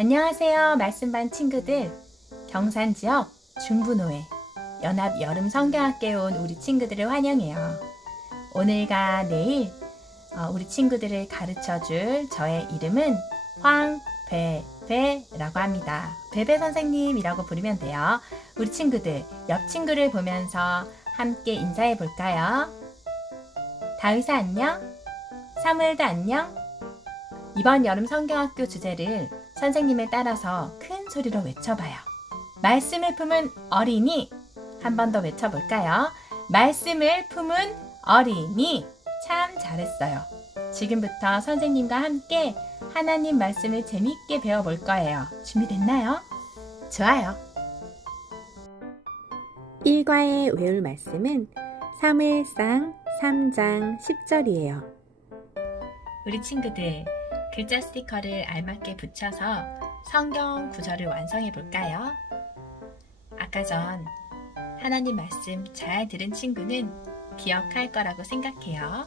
안녕하세요. 말씀반 친구들. 경산 지역 중부노회 연합 여름 성경학교에 온 우리 친구들을 환영해요. 오늘과 내일 우리 친구들을 가르쳐줄 저의 이름은 황배배라고 합니다. 배배 선생님이라고 부르면 돼요. 우리 친구들, 옆 친구를 보면서 함께 인사해 볼까요? 다윗아 안녕? 사무엘도 안녕? 이번 여름 성경학교 주제를 선생님을 따라서 큰 소리로 외쳐봐요. 말씀을 품은 어린이. 한 번 더 외쳐볼까요? 말씀을 품은 어린이. 참 잘했어요. 지금부터 선생님과 함께 하나님 말씀을 재미있게 배워볼 거예요. 준비됐나요? 좋아요. 1과에 외울 말씀은 사무엘상 3장 10절이에요. 우리 친구들, 글자 스티커를 알맞게 붙여서 성경 구절을 완성해 볼까요? 아까 전 하나님 말씀 잘 들은 친구는 기억할 거라고 생각해요.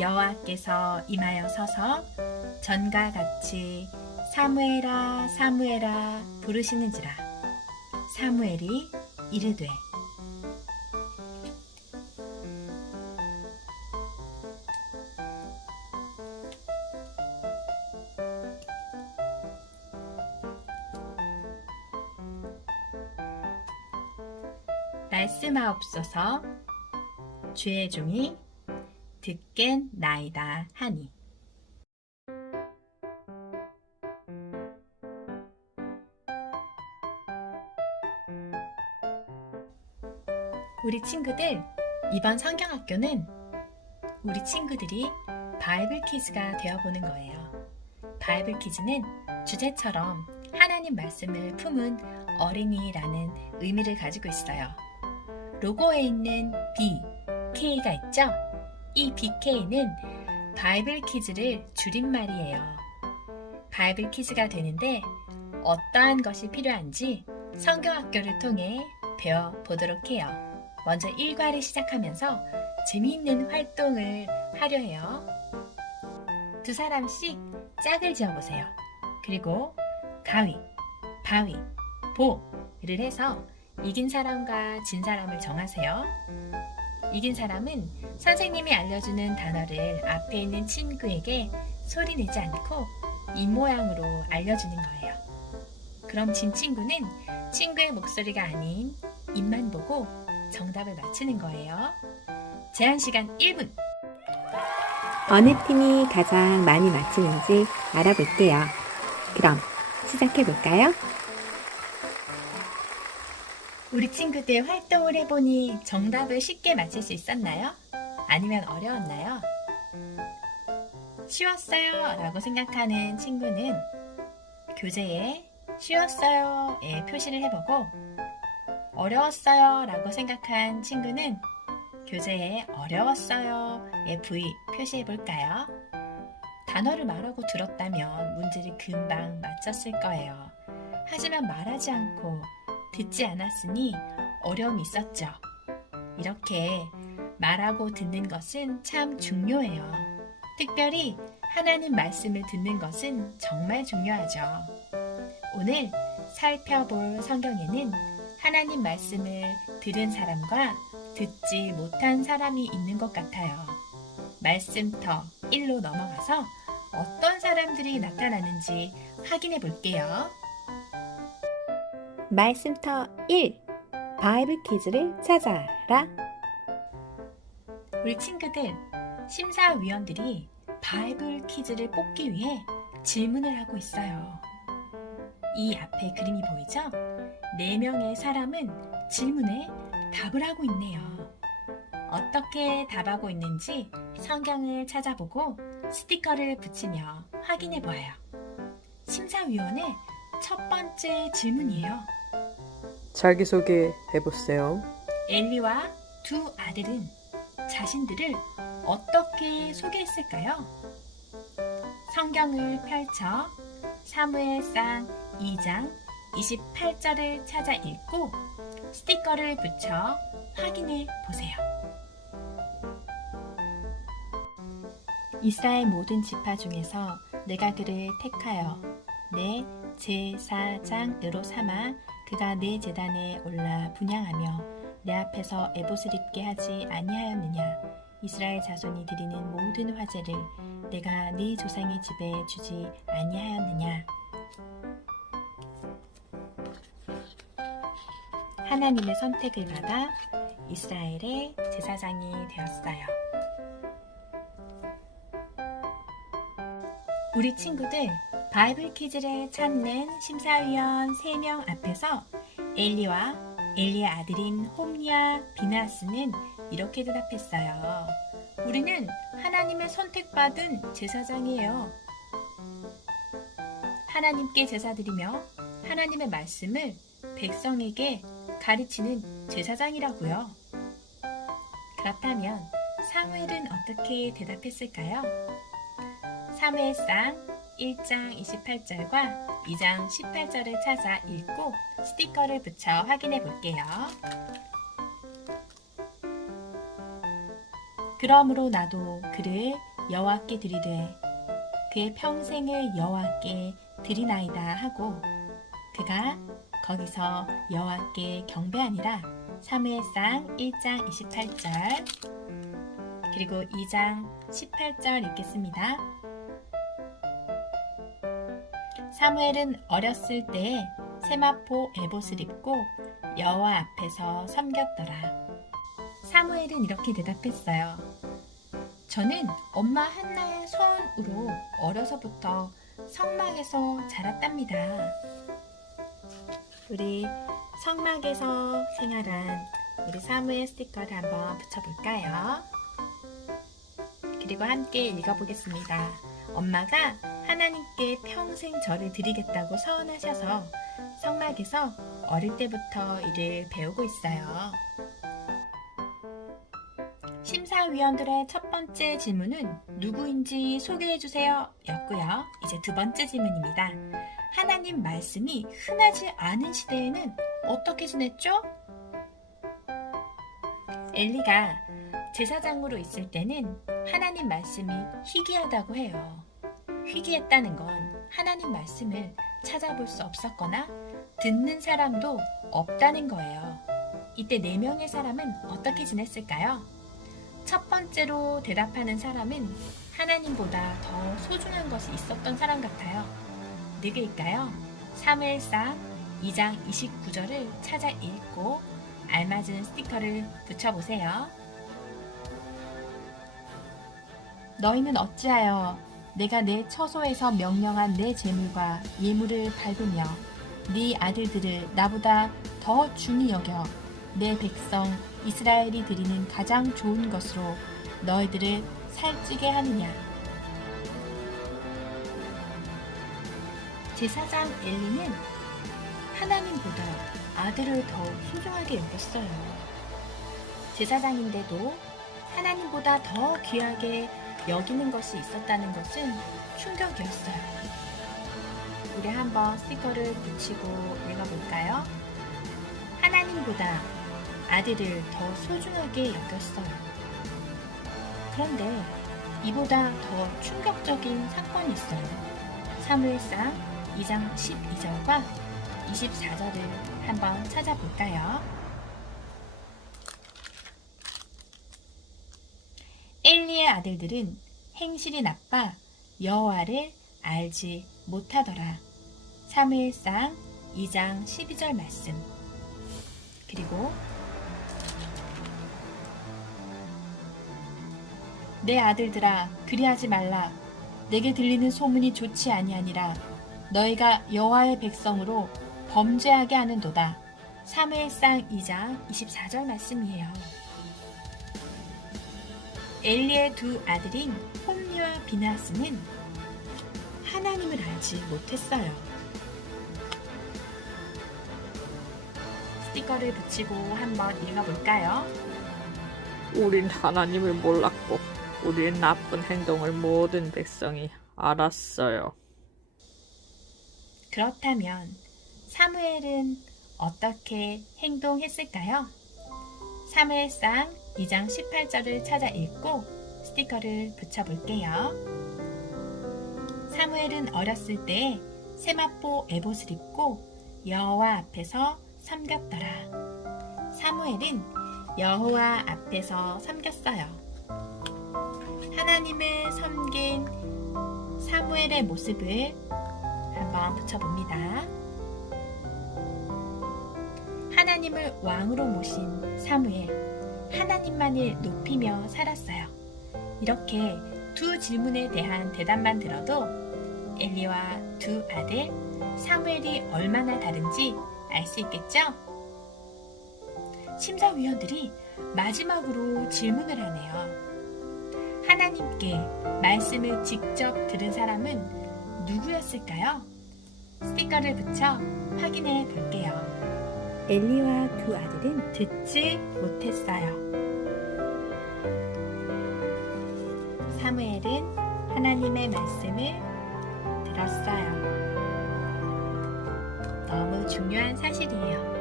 여호와께서 임하여 서서 전과 같이 사무엘아 사무엘아 부르시는지라. 사무엘이 이르되. 말씀하옵소서. 주의 종이 듣겠나이다 하니. 우리 친구들, 이번 성경학교는 우리 친구들이 바이블 퀴즈가 되어보는 거예요. 바이블 퀴즈는 주제처럼 하나님 말씀을 품은 어린이라는 의미를 가지고 있어요. 로고에 있는 B, K가 있죠? 이 BK는 바이블 퀴즈를 줄임말이에요. 바이블 퀴즈가 되는데 어떠한 것이 필요한지 성경학교를 통해 배워보도록 해요. 먼저 1과를 시작하면서 재미있는 활동을 하려 해요. 두 사람씩 짝을 지어보세요. 그리고 가위, 바위, 보를 해서 이긴 사람과 진 사람을 정하세요. 이긴 사람은 선생님이 알려주는 단어를 앞에 있는 친구에게 소리 내지 않고 입 모양으로 알려주는 거예요. 그럼 진 친구는 친구의 목소리가 아닌 입만 보고 정답을 맞히는 거예요. 제한 시간 1분. 어느 팀이 가장 많이 맞히는지 알아볼게요. 그럼 시작해볼까요? 우리 친구들 활동을 해보니 정답을 쉽게 맞힐 수 있었나요? 아니면 어려웠나요? 쉬웠어요 라고 생각하는 친구는 교재에 쉬웠어요에 표시를 해보고, 어려웠어요 라고 생각한 친구는 교재에 어려웠어요에 V 표시해볼까요? 단어를 말하고 들었다면 문제를 금방 맞췄을 거예요. 하지만 말하지 않고 듣지 않았으니 어려움이 있었죠. 이렇게 말하고 듣는 것은 참 중요해요. 특별히 하나님 말씀을 듣는 것은 정말 중요하죠. 오늘 살펴볼 성경에는 하나님 말씀을 들은 사람과 듣지 못한 사람이 있는 것 같아요. 말씀터 1로 넘어가서 어떤 사람들이 나타나는지 확인해 볼게요. 말씀터 1. 바이블 퀴즈를 찾아라. 우리 친구들, 심사위원들이 바이블 퀴즈를 뽑기 위해 질문을 하고 있어요. 이 앞에 그림이 보이죠? 4명의 사람은 질문에 답을 하고 있네요. 어떻게 답하고 있는지 성경을 찾아보고 스티커를 붙이며 확인해 보아요. 심사위원의 첫 번째 질문이에요. 자기소개 해보세요. 엘리와 두 아들은 자신들을 어떻게 소개했을까요? 성경을 펼쳐 사무엘상 2장 28절을 찾아 읽고 스티커를 붙여 확인해 보세요. 이스라엘 모든 지파 중에서 내가 그를 택하여 내 제사장으로 삼아 그가 내 제단에 올라 분향하며 내 앞에서 에봇을 입게 하지 아니하였느냐. 이스라엘 자손이 드리는 모든 화제를 내가 네 조상의 집에 주지 아니하였느냐. 하나님의 선택을 받아 이스라엘의 제사장이 되었어요. 우리 친구들, 바이블 퀴즈를 찾는 심사위원 3명 앞에서 엘리와 엘리의 아들인 홈리와 비나스는 이렇게 대답했어요. 우리는 하나님의 선택받은 제사장이에요. 하나님께 제사드리며 하나님의 말씀을 백성에게 가르치는 제사장이라고요. 그렇다면 사무엘은 어떻게 대답했을까요? 사무엘상 1장 28절과 2장 18절을 찾아 읽고 스티커를 붙여 확인해 볼게요. 그러므로 나도 그를 여호와께 드리되 그의 평생을 여호와께 드리나이다 하고 그가 거기서 여호와께 경배하니라. 사무엘상 1장 28절 그리고 2장 18절 읽겠습니다. 사무엘은 어렸을 때 세마포 에봇을 입고 여호와 앞에서 섬겼더라. 사무엘은 이렇게 대답했어요. 저는 엄마 한나의 손으로 어려서부터 성막에서 자랐답니다. 우리 성막에서 생활한 우리 사무엘 스티커를 한번 붙여볼까요? 그리고 함께 읽어보겠습니다. 엄마가 하나님께 평생 절을 드리겠다고 서원하셔서 성막에서 어릴 때부터 일을 배우고 있어요. 심사위원들의 첫 번째 질문은 누구인지 소개해주세요 였고요. 이제 두 번째 질문입니다. 하나님 말씀이 흔하지 않은 시대에는 어떻게 지냈죠? 엘리가 제사장으로 있을 때는 하나님 말씀이 희귀하다고 해요. 희귀했다는 건 하나님 말씀을 찾아볼 수 없었거나 듣는 사람도 없다는 거예요. 이때 4명의 사람은 어떻게 지냈을까요? 첫 번째로 대답하는 사람은 하나님보다 더 소중한 것이 있었던 사람 같아요. 누구일까요? 사무엘상 2장 29절을 찾아 읽고 알맞은 스티커를 붙여보세요. 너희는 어찌하여 내가 내 처소에서 명령한 내 재물과 예물을 밟으며 네 아들들을 나보다 더 중히 여겨 내 백성 이스라엘이 드리는 가장 좋은 것으로 너희들을 살찌게 하느냐. 제사장 엘리는 하나님보다 아들을 더 소중하게 여겼어요. 제사장인데도 하나님보다 더 귀하게 여기는 것이 있었다는 것은 충격이었어요. 우리 한번 스티커를 붙이고 읽어볼까요? 하나님보다 아들을 더 소중하게 여겼어요. 그런데 이보다 더 충격적인 사건이 있어요. 사무엘상 2장 12절과 24절을 한번 찾아볼까요? 엘리의 아들들은 행실이 나빠 여호와를 알지 못하더라. 사무엘상 2장 12절 말씀. 그리고 내 아들들아 그리하지 말라. 내게 들리는 소문이 좋지 아니하니라. 너희가 여호와의 백성으로 범죄하게 하는도다. 사무엘상 2장 24절 말씀이에요. 엘리의 두 아들인 홈리와 비나스는 하나님을 알지 못했어요. 스티커를 붙이고 한번 읽어볼까요? 우린 하나님을 몰랐고 우리의 나쁜 행동을 모든 백성이 알았어요. 그렇다면 사무엘은 어떻게 행동했을까요? 사무엘상 2장 18절을 찾아 읽고 스티커를 붙여볼게요. 사무엘은 어렸을 때 세마포 에봇을 입고 여호와 앞에서 섬겼더라. 사무엘은 여호와 앞에서 섬겼어요. 하나님을 섬긴 사무엘의 모습을 한번 붙여봅니다. 하나님을 왕으로 모신 사무엘, 하나님만을 높이며 살았어요. 이렇게 두 질문에 대한 대답만 들어도 엘리와 두 아들 사무엘이 얼마나 다른지 알 수 있겠죠? 심사위원들이 마지막으로 질문을 하네요. 하나님께 말씀을 직접 들은 사람은 누구였을까요? 스티커를 붙여 확인해 볼게요. 엘리와 두 아들은 듣지 못했어요. 사무엘은 하나님의 말씀을 들었어요. 너무 중요한 사실이에요.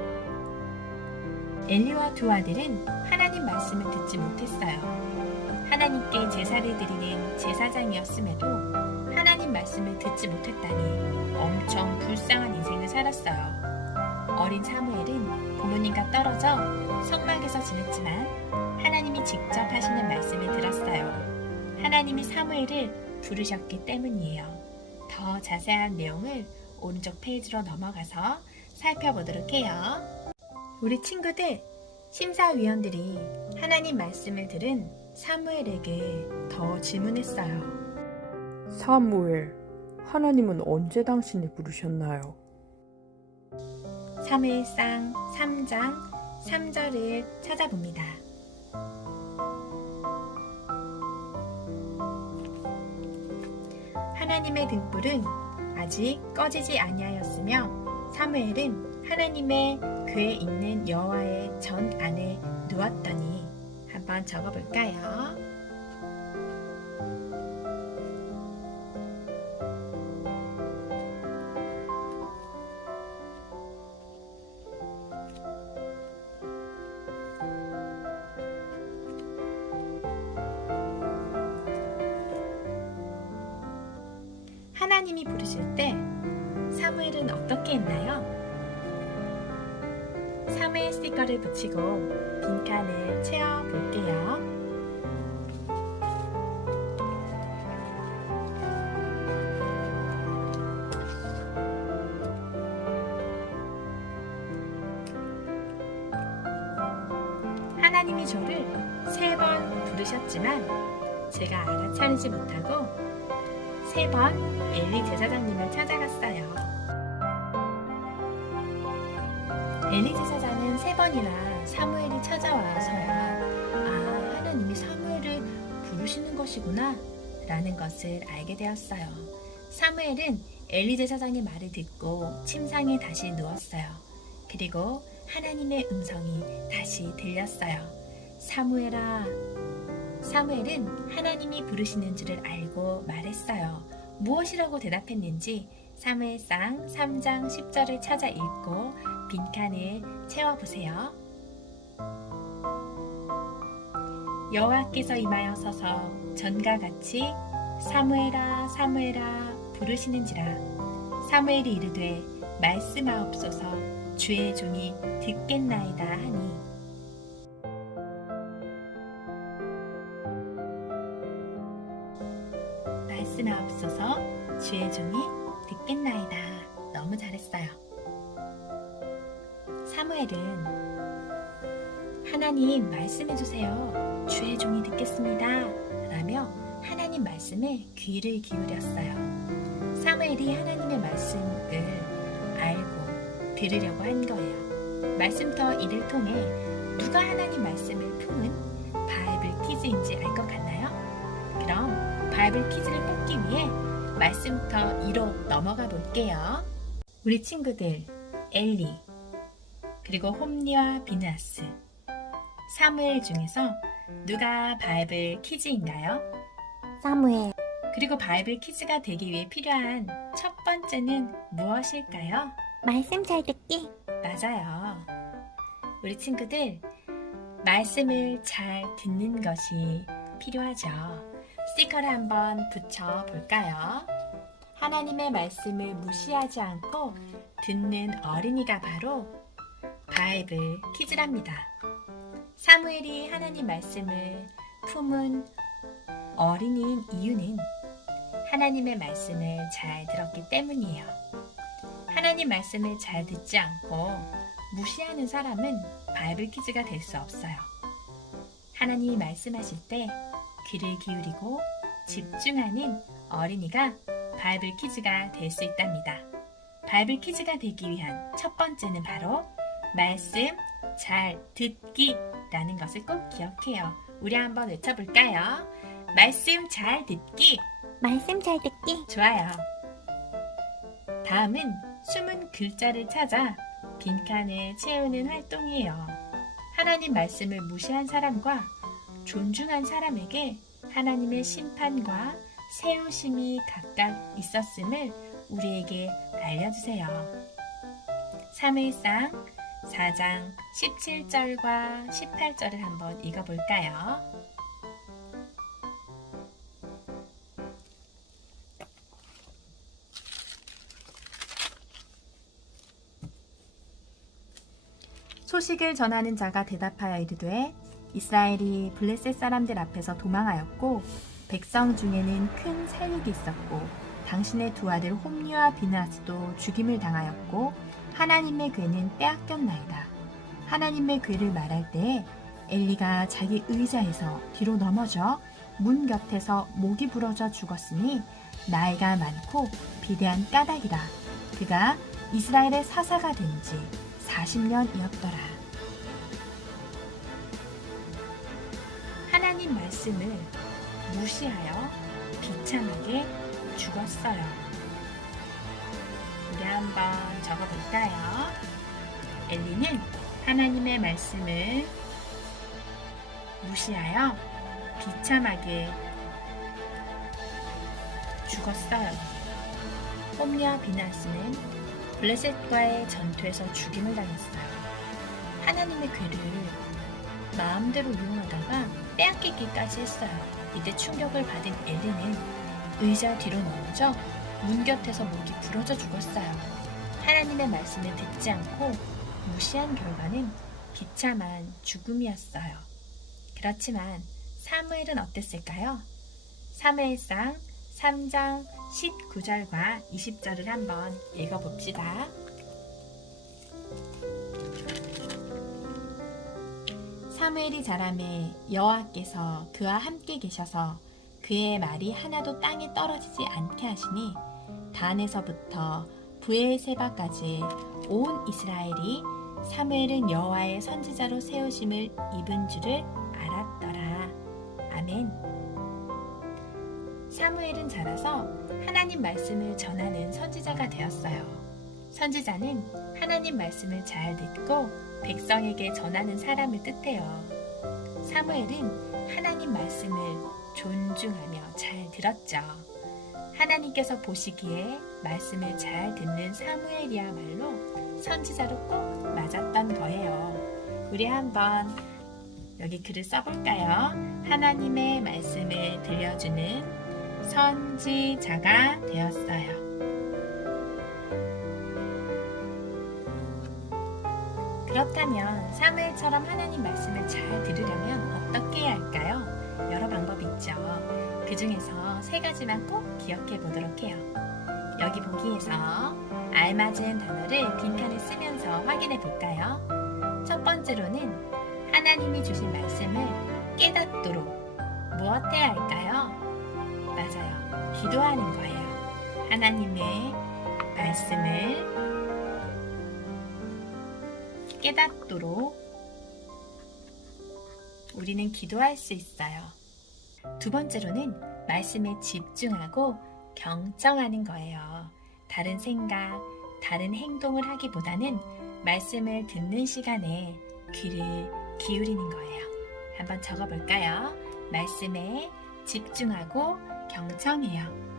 엘리와 두 아들은 하나님 말씀을 듣지 못했어요. 하나님께 제사를 드리는 제사장이었음에도 하나님 말씀을 듣지 못했다니 엄청 불쌍한 인생을 살았어요. 어린 사무엘은 부모님과 떨어져 성막에서 지냈지만 하나님이 직접 하시는 말씀을 들었어요. 하나님이 사무엘을 부르셨기 때문이에요. 더 자세한 내용을 오른쪽 페이지로 넘어가서 살펴보도록 해요. 우리 친구들, 심사위원들이 하나님 말씀을 들은 사무엘에게 더 질문했어요. 사무엘, 하나님은 언제 당신을 부르셨나요? 사무엘상 3장 3절을 찾아봅니다. 하나님의 등불은 아직 꺼지지 아니하였으며 사무엘은 하나님의 궤에 있는 여호와의 전 안에 누웠더니 한번 적어볼까요? 하나님이 부르실 때 사무엘은 어떻게 했나요? 사무엘 스티커를 붙이고 빈칸을 채워볼게요. 하나님이 저를 3번 부르셨지만 제가 알아차리지 못하고 3번 엘리 제사장님을 찾아갔어요. 엘리 제사장은 3번이나 사무엘이 찾아와서야 하나님이 사무엘을 부르시는 것이구나 라는 것을 알게 되었어요. 사무엘은 엘리 제사장의 말을 듣고 침상에 다시 누웠어요. 그리고 하나님의 음성이 다시 들렸어요. 사무엘은 하나님이 부르시는 줄을 알고 말했어요. 무엇이라고 대답했는지 사무엘상 3장 10절을 찾아 읽고 빈칸을 채워보세요. 여호와께서 임하여 서서 전과 같이 사무엘아 사무엘아 부르시는지라. 사무엘이 이르되 말씀하옵소서 주의 종이 듣겠나이다 하니 말씀하옵소서 주의 종이 듣겠나이다. 너무 잘했어요. 사무엘은 하나님 말씀해주세요. 주의 종이 듣겠습니다. 라며 하나님 말씀에 귀를 기울였어요. 사무엘이 하나님의 말씀을 알고 들으려고 한 거예요. 말씀터1을 통해 누가 하나님 말씀을 품은 바이블 퀴즈인지 알 것 같나요? 그럼 바이블 퀴즈를 뽑기 위해 말씀터 2로 넘어가 볼게요. 우리 친구들 엘리 그리고 홈리와 비느하스 사무엘 중에서 누가 바이블 퀴즈인가요? 사무엘. 그리고 바이블 퀴즈가 되기 위해 필요한 첫 번째는 무엇일까요? 말씀 잘 듣기. 맞아요. 우리 친구들 말씀을 잘 듣는 것이 필요하죠. 스티커를 한번 붙여 볼까요? 하나님의 말씀을 무시하지 않고 듣는 어린이가 바로 바이블 키즈랍니다. 사무엘이 하나님 말씀을 품은 어린이인 이유는 하나님의 말씀을 잘 들었기 때문이에요. 하나님 말씀을 잘 듣지 않고 무시하는 사람은 바이블 키즈가 될 수 없어요. 하나님이 말씀하실 때 귀를 기울이고 집중하는 어린이가 바이블 키즈가 될 수 있답니다. 바이블 키즈가 되기 위한 첫 번째는 바로 말씀 잘 듣기라는 것을 꼭 기억해요. 우리 한번 외쳐볼까요? 말씀 잘 듣기. 말씀 잘 듣기. 좋아요. 다음은 숨은 글자를 찾아 빈칸을 채우는 활동이에요. 하나님 말씀을 무시한 사람과 존중한 사람에게 하나님의 심판과 세우심이 각각 있었음을 우리에게 알려주세요. 사무엘상 4장 17절과 18절을 한번 읽어볼까요? 소식을 전하는 자가 대답하여 이르되 이스라엘이 블레셋 사람들 앞에서 도망하였고 백성 중에는 큰 살육이 있었고 당신의 두 아들 홈리와 비나스도 죽임을 당하였고 하나님의 궤는 빼앗겼나이다. 하나님의 궤를 말할 때에 엘리가 자기 의자에서 뒤로 넘어져 문 곁에서 목이 부러져 죽었으니 나이가 많고 비대한 까닭이라. 그가 이스라엘의 사사가 된 지 40년이었더라. 하나님 말씀을 무시하여 비참하게 죽었어요. 우리 한번 적어볼까요? 엘리는 하나님의 말씀을 무시하여 비참하게 죽었어요. 홈리와 비나스는 블레셋과의 전투에서 죽임을 당했어요. 하나님의 궤를 마음대로 이용하다가 빼앗기기까지 했어요. 이때 충격을 받은 엘리는 의자 뒤로 넘어져 문 곁에서 목이 부러져 죽었어요. 하나님의 말씀을 듣지 않고 무시한 결과는 비참한 죽음이었어요. 그렇지만 사무엘은 어땠을까요? 사무엘상 3장 19절과 20절을 한번 읽어봅시다. 사무엘이 자라매 여호와께서 그와 함께 계셔서 그의 말이 하나도 땅에 떨어지지 않게 하시니 단에서부터 브엘세바까지 온 이스라엘이 사무엘은 여호와의 선지자로 세우심을 입은 줄을 알았더라. 아멘. 사무엘은 자라서 하나님 말씀을 전하는 선지자가 되었어요. 선지자는 하나님 말씀을 잘 듣고 백성에게 전하는 사람을 뜻해요. 사무엘은 하나님 말씀을 존중하며 잘 들었죠. 하나님께서 보시기에 말씀을 잘 듣는 사무엘이야말로 선지자로 꼭 맞았던 거예요. 우리 한번 여기 글을 써볼까요? 하나님의 말씀을 들려주는 선지자가 되었어요. 그렇다면 사무엘처럼 하나님 말씀을 잘 들으려면 어떻게 해야 할까요? 여러 방법이 있죠. 그 중에서 3가지만 꼭 기억해 보도록 해요. 여기 보기에서 알맞은 단어를 빈칸에 쓰면서 확인해 볼까요? 첫 번째로는 하나님이 주신 말씀을 깨닫도록 무엇 해야 할까요? 맞아요. 기도하는 거예요. 하나님의 말씀을 깨닫도록 우리는 기도할 수 있어요. 두 번째로는 말씀에 집중하고 경청하는 거예요. 다른 생각, 다른 행동을 하기보다는 말씀을 듣는 시간에 귀를 기울이는 거예요. 한번 적어볼까요? 말씀에 집중하고 경청해요.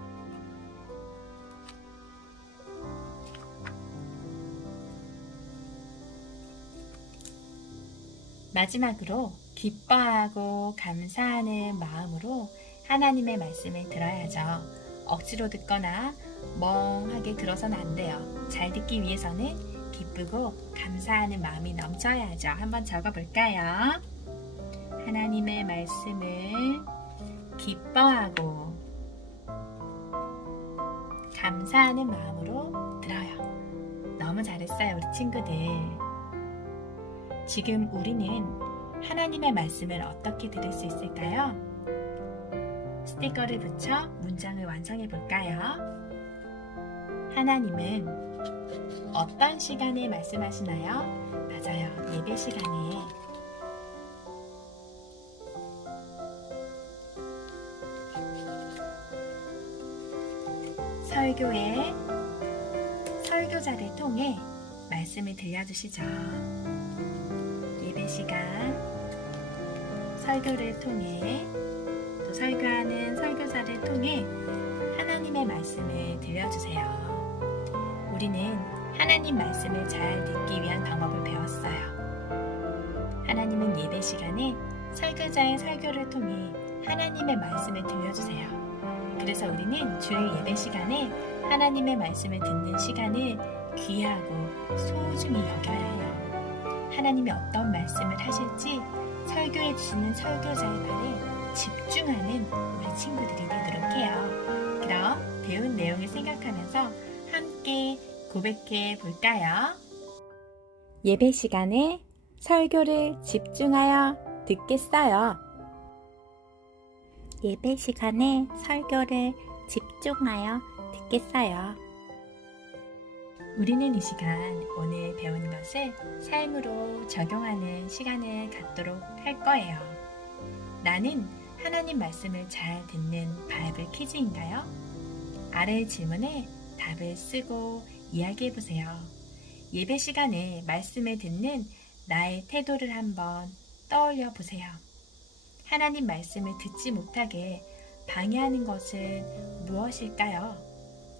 마지막으로 기뻐하고 감사하는 마음으로 하나님의 말씀을 들어야죠. 억지로 듣거나 멍하게 들어서는 안 돼요. 잘 듣기 위해서는 기쁘고 감사하는 마음이 넘쳐야죠. 한번 적어볼까요? 하나님의 말씀을 기뻐하고 감사하는 마음으로 들어요. 너무 잘했어요, 우리 친구들. 지금 우리는 하나님의 말씀을 어떻게 들을 수 있을까요? 스티커를 붙여 문장을 완성해 볼까요? 하나님은 어떤 시간에 말씀하시나요? 맞아요. 예배 시간에. 설교에 설교자를 통해 말씀을 들려주시죠. 예배 시간 설교를 통해 또 설교하는 설교자를 통해 하나님의 말씀을 들려주세요. 우리는 하나님 말씀을 잘 듣기 위한 방법을 배웠어요. 하나님은 예배 시간에 설교자의 설교를 통해 하나님의 말씀을 들려주세요. 그래서 우리는 주일 예배 시간에 하나님의 말씀을 듣는 시간을 귀하고 소중히 여겨야 해요. 하나님이 어떤 말씀을 하실지 설교해 주시는 설교자의 말에 집중하는 우리 친구들이 되도록 해요. 그럼 배운 내용을 생각하면서 함께 고백해 볼까요? 예배 시간에 설교를 집중하여 듣겠어요. 예배 시간에 설교를 집중하여 듣겠어요. 우리는 이 시간 오늘 배운 것을 삶으로 적용하는 시간을 갖도록 할 거예요. 나는 하나님 말씀을 잘 듣는 바이블 퀴즈인가요? 아래 질문에 답을 쓰고 이야기해 보세요. 예배 시간에 말씀을 듣는 나의 태도를 한번 떠올려 보세요. 하나님 말씀을 듣지 못하게 방해하는 것은 무엇일까요?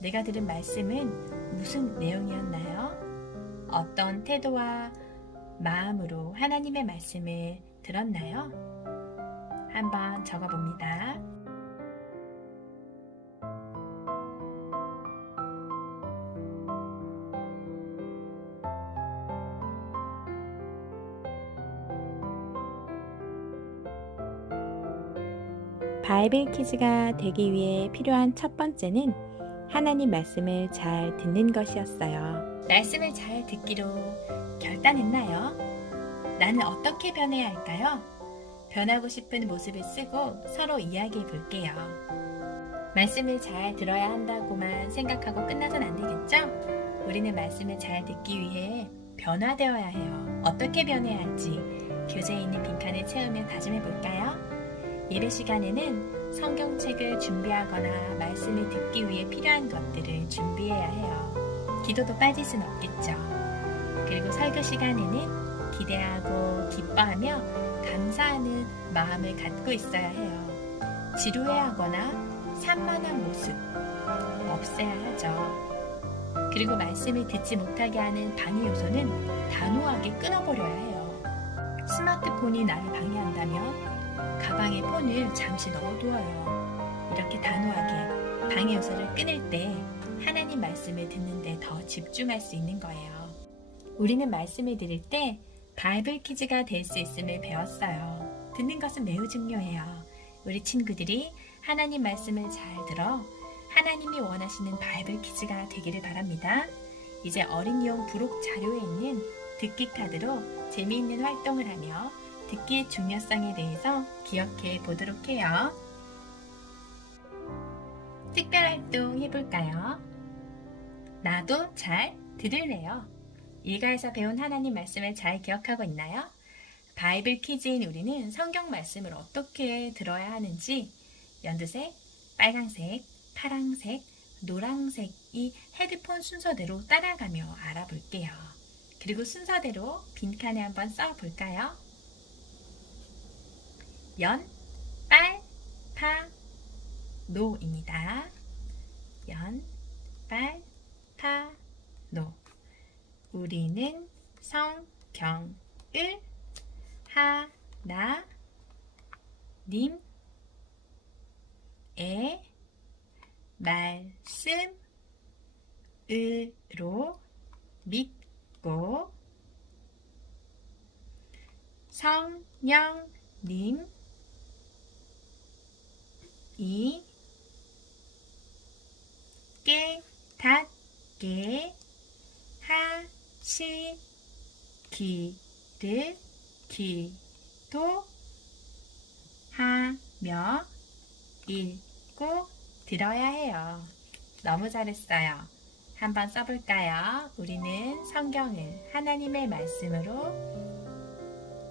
내가 들은 말씀은 무슨 내용이었나요? 어떤 태도와 마음으로 하나님의 말씀을 들었나요? 한번 적어봅니다. 바이블 퀴즈가 되기 위해 필요한 첫 번째는 하나님 말씀을 잘 듣는 것이었어요. 말씀을 잘 듣기로 결단했나요? 나는 어떻게 변해야 할까요? 변하고 싶은 모습을 쓰고 서로 이야기해 볼게요. 말씀을 잘 들어야 한다고만 생각하고 끝나선 안 되겠죠? 우리는 말씀을 잘 듣기 위해 변화되어야 해요. 어떻게 변해야 할지 교재에 있는 빈칸을 채우며 다짐해 볼까요? 예배 시간에는 성경책을 준비하거나 말씀을 듣기 위해 필요한 것들을 준비해야 해요. 기도도 빠질 수는 없겠죠. 그리고 설교 시간에는 기대하고 기뻐하며 감사하는 마음을 갖고 있어야 해요. 지루해하거나 산만한 모습 없애야 하죠. 그리고 말씀을 듣지 못하게 하는 방해 요소는 단호하게 끊어버려야 해요. 스마트폰이 나를 방해한다면 가방에 폰을 잠시 넣어두어요. 이렇게 단호하게 방해 요소를 끊을 때 하나님 말씀을 듣는데 더 집중할 수 있는 거예요. 우리는 말씀을 들을 때 바이블 퀴즈가 될 수 있음을 배웠어요. 듣는 것은 매우 중요해요. 우리 친구들이 하나님 말씀을 잘 들어 하나님이 원하시는 바이블 퀴즈가 되기를 바랍니다. 이제 어린이용 부록 자료에 있는 듣기 카드로 재미있는 활동을 하며 듣기의 중요성에 대해서 기억해 보도록 해요. 특별활동 해볼까요? 나도 잘 들을래요. 일가에서 배운 하나님 말씀을 잘 기억하고 있나요? 바이블 퀴즈인 우리는 성경 말씀을 어떻게 들어야 하는지 연두색, 빨강색, 파랑색, 노란색 이 헤드폰 순서대로 따라가며 알아볼게요. 그리고 순서대로 빈칸에 한번 써볼까요? 연, 빨, 파, 노입니다. 연, 빨, 파, 노. 우리는 성경을 하나님의 말씀으로 으로 믿고 성령님 이 깨닫게 하시기를 기도하며 읽고 들어야 해요. 너무 잘했어요. 한번 써볼까요? 우리는 성경을 하나님의 말씀으로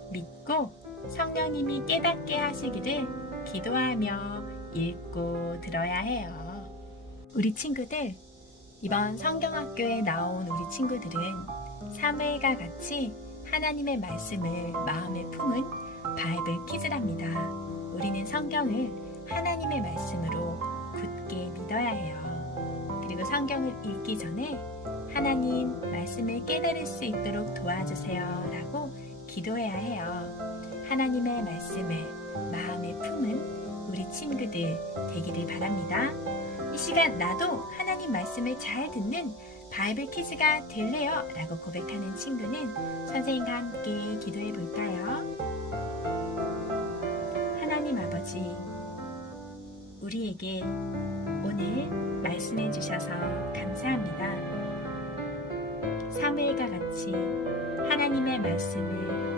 믿고 성령님이 깨닫게 하시기를 기도하며 읽고 들어야 해요. 우리 친구들, 이번 성경학교에 나온 우리 친구들은 사무엘과 같이 하나님의 말씀을 마음에 품은 바이블 키즈랍니다. 우리는 성경을 하나님의 말씀으로 굳게 믿어야 해요. 그리고 성경을 읽기 전에 하나님 말씀을 깨달을 수 있도록 도와주세요 라고 기도해야 해요. 하나님의 말씀을 마음에 품은 우리 친구들 되기를 바랍니다. 이 시간 나도 하나님 말씀을 잘 듣는 바이블 키즈가 될래요 라고 고백하는 친구는 선생님과 함께 기도해 볼까요? 하나님 아버지, 우리에게 오늘 말씀해 주셔서 감사합니다. 사무엘과 같이 하나님의 말씀을